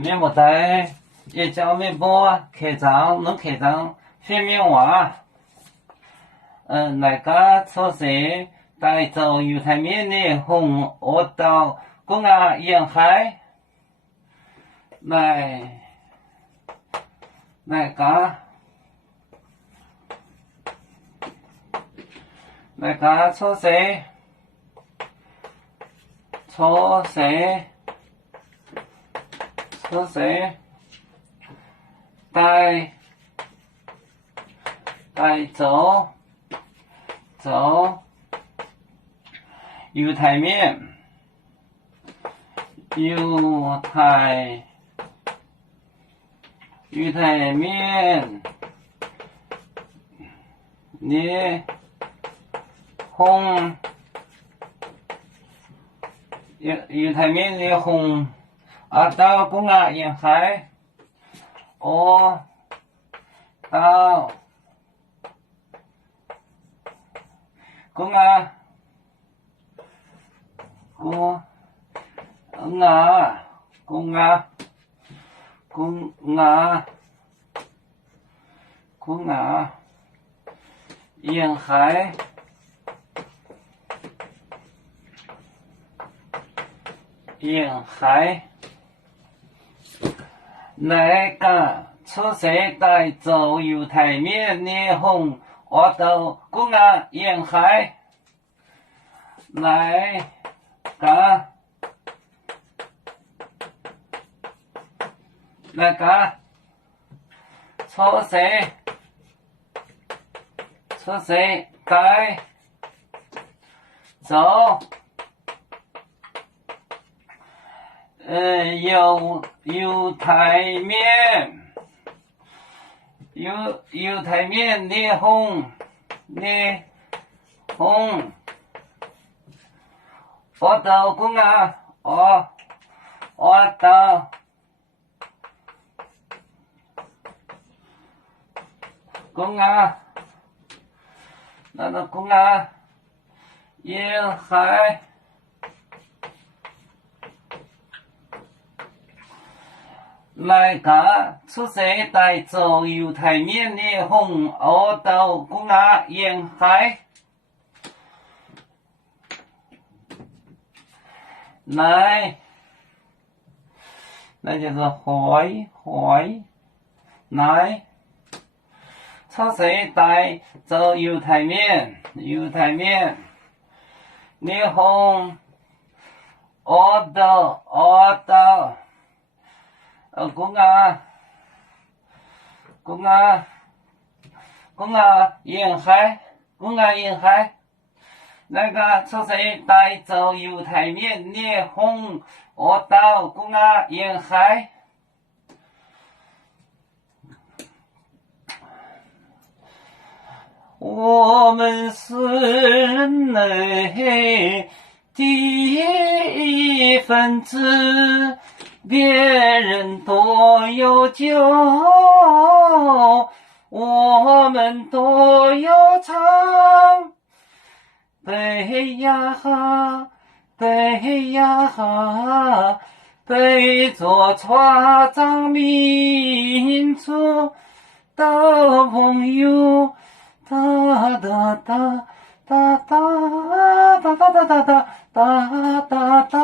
面膜袋，也叫面膜开张，能开张方面话。那个措施带走油台面的红恶道公安沿海，那个措施带走油台面的红油台面的红到公安沿海到公安沿海那个出色带走油台面的红恶道公安沿海那个出色带走油台面的红恶道公安恶道公安那个公安沿海那个出色带走油台面的红恶道公安沿海那就是海出色带走油台面的红恶道公安沿海那个出色带走油台面的红恶道公安沿海我们是人类的一份子，别人都有酒，我们都有唱。背呀哈，背着船长民族的朋友。哒哒哒哒哒哒哒哒哒哒哒哒哒。